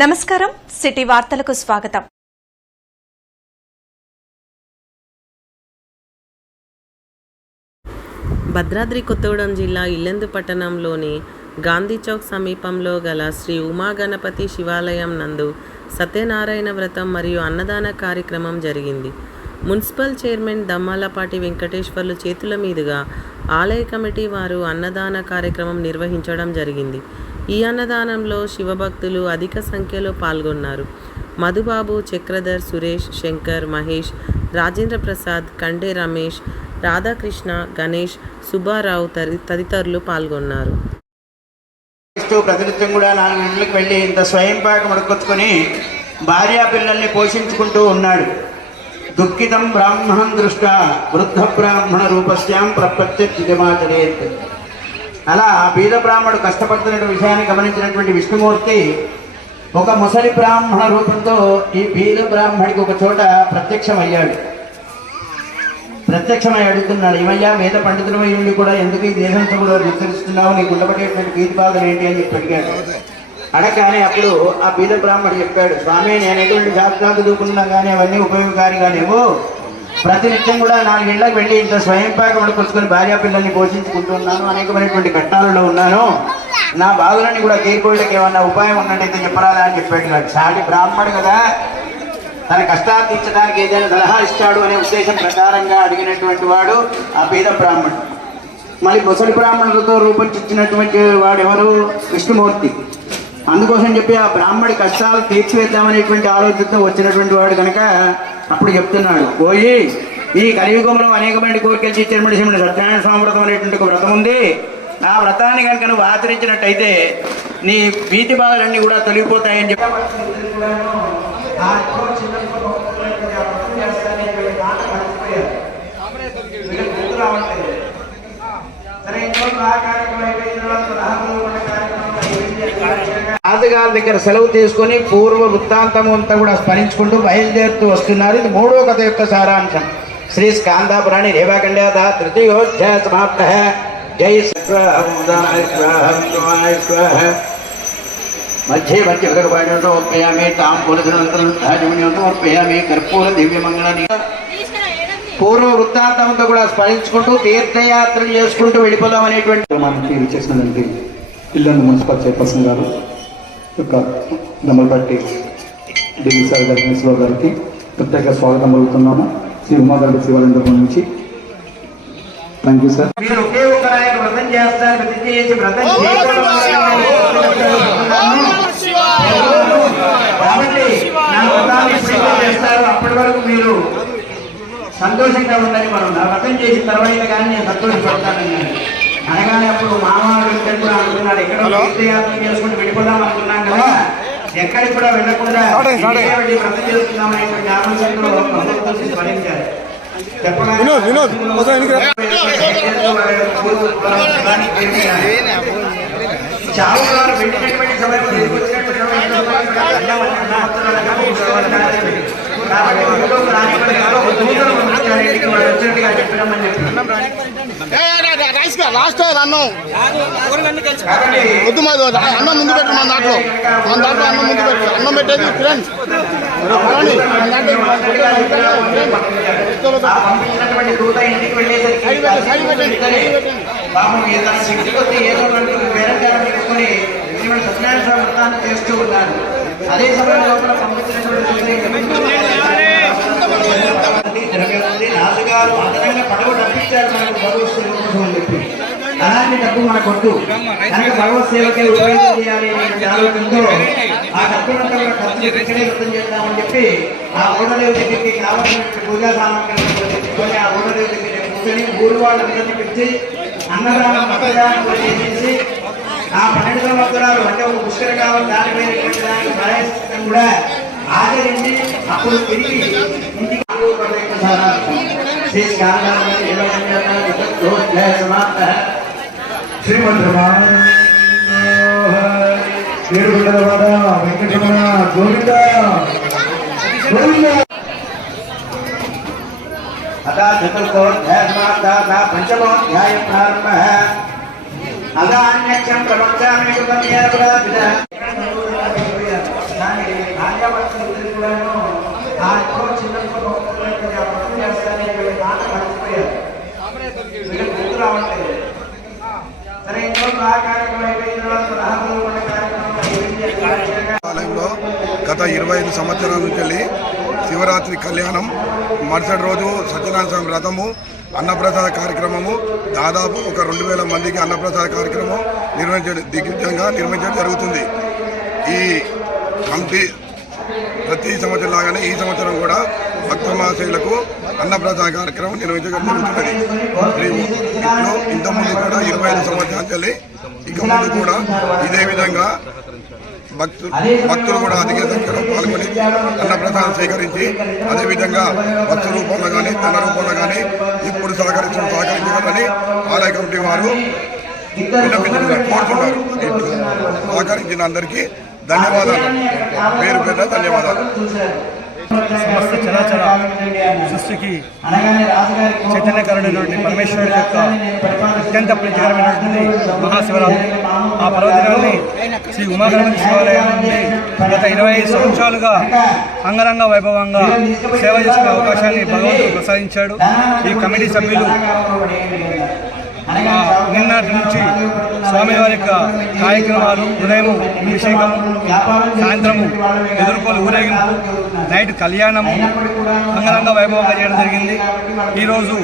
నమస్కారం సిటీ వార్తలకు స్వాగతం. భద్రాద్రి కొత్తగూడెం జిల్లా ఇల్లెందు పట్టణంలోని గాంధీ చౌక్ సమీపంలో గల శ్రీ ఉమాగణపతి శివాలయం నందు సత్యనారాయణ వ్రతం మరియు అన్నదాన కార్యక్రమం జరిగింది. మున్సిపల్ చైర్మన్ దమ్మాలపాటి వెంకటేశ్వర్లు చేతుల మీదుగా ఆలయ కమిటీ వారు అన్నదాన కార్యక్రమం నిర్వహించడం జరిగింది. ఈ అన్నదానంలో శివభక్తులు అధిక సంఖ్యలో పాల్గొన్నారు. మధుబాబు చక్రధర్ సురేష్ శంకర్ మహేష్ రాజేంద్ర ప్రసాద్ కండే రమేష్ రాధాకృష్ణ గణేష్ సుబ్బారావు తదితరులు పాల్గొన్నారు. ప్రతినిత్యం కూడా నాలుగు ఇళ్ళకి వెళ్ళి ఇంత స్వయం పాకం అడుక్కొచ్చుకొని భార్యా పిల్లల్ని పోషించుకుంటూ ఉన్నాడు. దుఃఖితం బ్రాహ్మణం దృష్ట వృద్ధ బ్రాహ్మణ రూపస్యాం ప్రపత్యమాచరేత్ అలా ఆ బీద బ్రాహ్మడు కష్టపడుతున్న విషయాన్ని గమనించినటువంటి విష్ణుమూర్తి ఒక ముసలి బ్రాహ్మణ రూపంతో ఈ బీద బ్రాహ్మడికి ఒక చోట ప్రత్యక్షమయ్యాడు. ప్రత్యక్షమై అడుగుతున్నాడు ఏమయ్యా వేద పండితులమై ఉండి కూడా ఎందుకు ఈ దేశంతో కూడా విస్తరిస్తున్నావు? నీకు ఉండబడేటువంటి బీది బాధలు ఏంటి? అని చెప్పి అడిగాడు. అడగానే అప్పుడు ఆ బీద బ్రాహ్మడు చెప్పాడు స్వామి నేను ఎటువంటి శాస్త్రాలు దూకున్నా కానీ అవన్నీ ఉపయోగకారిగా ప్రతినిత్యం కూడా నాలుగేళ్ళకు వెళ్ళి ఇంత స్వయం పాకం భార్య పిల్లల్ని పోషించుకుంటున్నాను అనేకమైనటువంటి కట్టాలలో ఉన్నాను. నా బాధలన్నీ కూడా తీర్కోవడానికి ఏమన్నా ఉపాయం ఉన్నట్టయితే చెప్పరాదా అని చెప్పాడు నాకు సాటి బ్రాహ్మడు కదా. తన కష్టాలు తీర్చడానికి ఏదైనా సలహా ఇస్తాడు అనే ఉద్దేశం ప్రకారంగా అడిగినటువంటి వాడు ఆ పేద బ్రాహ్మణుడు మళ్ళీ ముసలి బ్రాహ్మణులతో రూపొందించినటువంటి వాడు ఎవరు? విష్ణుమూర్తి. అందుకోసం చెప్పి ఆ బ్రాహ్మడి కష్టాలు తీర్చివేద్దామనేటువంటి ఆలోచనతో వచ్చినటువంటి వాడు కనుక అప్పుడు చెప్తున్నాడు పోయి ఈ కలియుగంలో అనేకమైన కోరికలు తీర్చేటువంటి సత్యనారాయణ స్వామి వ్రతం అనేటువంటి ఒక వ్రతం ఉంది. ఆ వ్రతాన్ని కనుక నువ్వు ఆచరించినట్టయితే నీ భీతి బాధలన్నీ కూడా తొలగిపోతాయని చెప్పి సరే కార్యక్రమం అయిపోయిన తర్వాత రాహుల్ దగ్గర సెలవు తీసుకొని పూర్వ వృత్తాంతం అంతా కూడా స్మరించుకుంటూ బయలుదేరుతూ వస్తున్నారు. ఇది మూడో కథ యొక్క సారాంశం. శ్రీ స్కాందాపురాణి రేవాకండ తృతీయోధ్యాయ సమాప్త. జై స్వాహ మధ్యే మధ్య భగవాడు ఒప్పయామి తాం పురుషనంతరం ఒప్పయామి కర్పూర దివ్యమంగళని పూర్వ వృత్తాంతంతో కూడా స్మరించుకుంటూ తీర్థయాత్రలు చేసుకుంటూ వెళ్ళిపోదాం అనేటువంటి మనకి విచ్చేసినటువంటి ఇల్లందు మున్సిపల్ చైర్పర్సన్ గారు యొక్క దమ్మలపట్టి డివి సార్ గారి ప్రిన్సిపల్ గారికి ప్రత్యేక స్వాగతం పలుకుతున్నాము. శ్రీ ఉమాగండి శివాలయం నుంచి. థ్యాంక్ యూ సార్ మీరు ఒకే ఒక ఆయన వ్రతం చేస్తారు ప్రతిజ్ఞ చేసి వ్రతం చేయడం కాబట్టి నా వ్రతాన్ని ఎప్పుడైతే చేస్తారో. అప్పటి వరకు మీరు సంతోషంగా ఉందని మనం. నా వ్రతం చేసిన తర్వాత కానీ నేను సంతోషపడతానని. అనగానే అప్పుడు మామ ఇద్దరు కూడా అనుకున్నాడు. ఎక్కడ తీర్థయాత్ర చేసుకుంటూ వెళ్ళిపోదాం అనుకున్నాం కదా. ఎక్కడికి కూడా వెళ్ళకుండా వెళ్ళి వ్రతం చేసుకుందాం అనేటువంటి ఆలోచనలో భగవంతుడిని స్మరించారు. చావుగారు వెళ్ళినటువంటి సమయంలో తిరిగి వచ్చినటువంటి సమయంలో కాబట్టి ఊళ్ళో రానివ్వండి కాదు, ఒక దూతను పంపించాలి, రైస్ వాడు లాస్ట్ అన్నం వద్దు మాది అన్నం ముందు పెట్టు మన దాంట్లో. మన దాంట్లో అన్నం ముందు పెట్టు. అన్నం పెట్టేది ఫ్రెండ్స్ చేస్తూ ఉన్నారు అదే పంపించినటువంటి రాజుగారు అదనంగా పడవ డబ్బిచ్చారు మనకు భగవత్ అవసరం అని చెప్పి. అలాంటి డబ్బు మనకు వద్దు. కనుక భగవత్ సేవకే ఉపయోగం చేయాలి అనే ఆలోచనతో ఆ డబ్బులంతా కూడా ఖర్చు ఇక్కడే వృత్తం చేద్దామని చెప్పి ఆ ఓడదేవి దగ్గరికి కావాల్సిన పూజా సామాగ్రి తెచ్చుకొని ఆ ఓడదేవి దగ్గర కూర్చొని ఊరు వాళ్ళందరినీ పిలిచి అన్నదానం మతదానం చేసి ఆ పన్నెండు సంవత్సరాలు అంటే ఒక పుష్కర కావాలి దానిపైనటువంటి దానికి ప్రయాసం కూడా ఆచరించి అప్పుడు తిరిగి ఇంటికి చేసి కారణాలు శ్రీ जय समाप्त है श्रीमद्रमाणवाद वेंकटरमण गोविंद गोविंद अतः चतुर्थोध्याय समाप्त अतः पंचमोध्याय प्रारंभ है अतः अन्यक्षम प्रवक्ष्यामि कृतं येन प्रदापितः ಕಾರ್ಯವರ್ತನೆಗಳನ್ನು ಆ ಕೋಚಿನನ್ನು ಹೋಗ್ತಾರೆ కార్యక్రమం సరే తర్వాత కార్యక్రమం ఆలయంలో గత ఇరవై ఐదు సంవత్సరాల నుంచి వెళ్ళి శివరాత్రి కళ్యాణం మరుసటి రోజు సత్యనారాయణ స్వామి వ్రతము అన్నప్రసాద కార్యక్రమము దాదాపు ఒక రెండు వేల మందికి అన్నప్రసాద కార్యక్రమం నిర్వహించడం దిగ్విజయంగా నిర్వహించడం జరుగుతుంది. ఈ కమిటీ ప్రతి సంవత్సరం లాగానే ఈ సంవత్సరం కూడా భక్త మహాశయులకు అన్నప్రసాద కార్యక్రమం నిర్వహించడం జరుగుతున్నది. ఇప్పుడు ఇంతకుముందు కూడా ఇరవై ఐదు సంవత్సరాలు ఇక ముందు కూడా ఇదే విధంగా భక్తులు భక్తులు కూడా అధిక సంఖ్యలో పాల్గొని అన్నప్రసాదం స్వీకరించి అదేవిధంగా భక్తు రూపంలో కానీ ధన రూపంలో కానీ ఇప్పుడు సహకరించడం సహకరించాలని ఆలయ కమిటీ వారు కోరుతున్నారు. సహకరించిన అందరికీ ధన్యవాదాలు. పేరు పేరు ధన్యవాదాలు. సమస్త చరాచర సృష్టికి చైతన్యకరుడైనటువంటి పరమేశ్వరుడి యొక్క అత్యంత ప్రీతికరమైనటువంటి మహాశివరాత్రి. ఆ పర్వదినాన్ని శ్రీ ఉమాగణపతి శివాలయం నుండి గత ఇరవై ఐదు సంవత్సరాలుగా అంగరంగ వైభవంగా సేవ చేసుకునే అవకాశాన్ని భగవంతుడు ప్రసాదించాడు. ఈ కమిటీ సభ్యులు నిన్నటి నుంచి స్వామివారి యొక్క కార్యక్రమాలు ఉదయం అభిషేకం సాయంత్రము ఎదుర్కొని ఊరేగింపు నైట్ కళ్యాణము అంగరంగ వైభవంగా చేయడం జరిగింది. ఈరోజు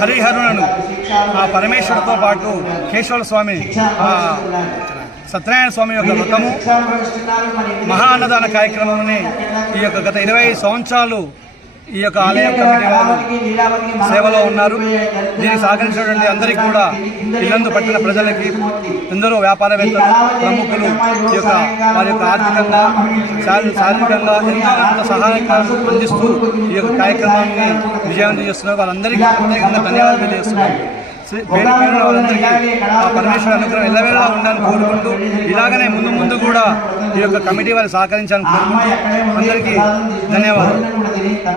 హరిహరులను ఆ పరమేశ్వరుడితో పాటు కేశవ స్వామి సత్యనారాయణ స్వామి యొక్క వ్రతము మహా అన్నదాన కార్యక్రమంని ఈ యొక్క గత ఇరవై సంవత్సరాలు ఈ యొక్క ఆలయం కమిటీ వారు సేవలో ఉన్నారు. దీనికి సహకరించినటువంటి అందరికీ కూడా ఇల్లందు పట్టిన ప్రజలకి ఎందరో వ్యాపారవేత్తలు ప్రముఖులు ఈ యొక్క వారి యొక్క ఆర్థికంగా శారీరకంగా ఎంతో కొంత సహాయం అందిస్తూ ఈ యొక్క కార్యక్రమాన్ని విజయవంతం చేస్తున్నారు. వారందరికీ ప్రత్యేకంగా ధన్యవాదాలు తెలియజేస్తున్నారు పరమేశ్వర అనుగ్రహం ఎల్లవేళలా ఉండాలని కోరుకుంటూ ఇలాగనే ముందు ముందు కూడా ఈ యొక్క కమిటీ వారు సహకరించాలని కోరుకుంటూ అందరికీ ధన్యవాదాలు.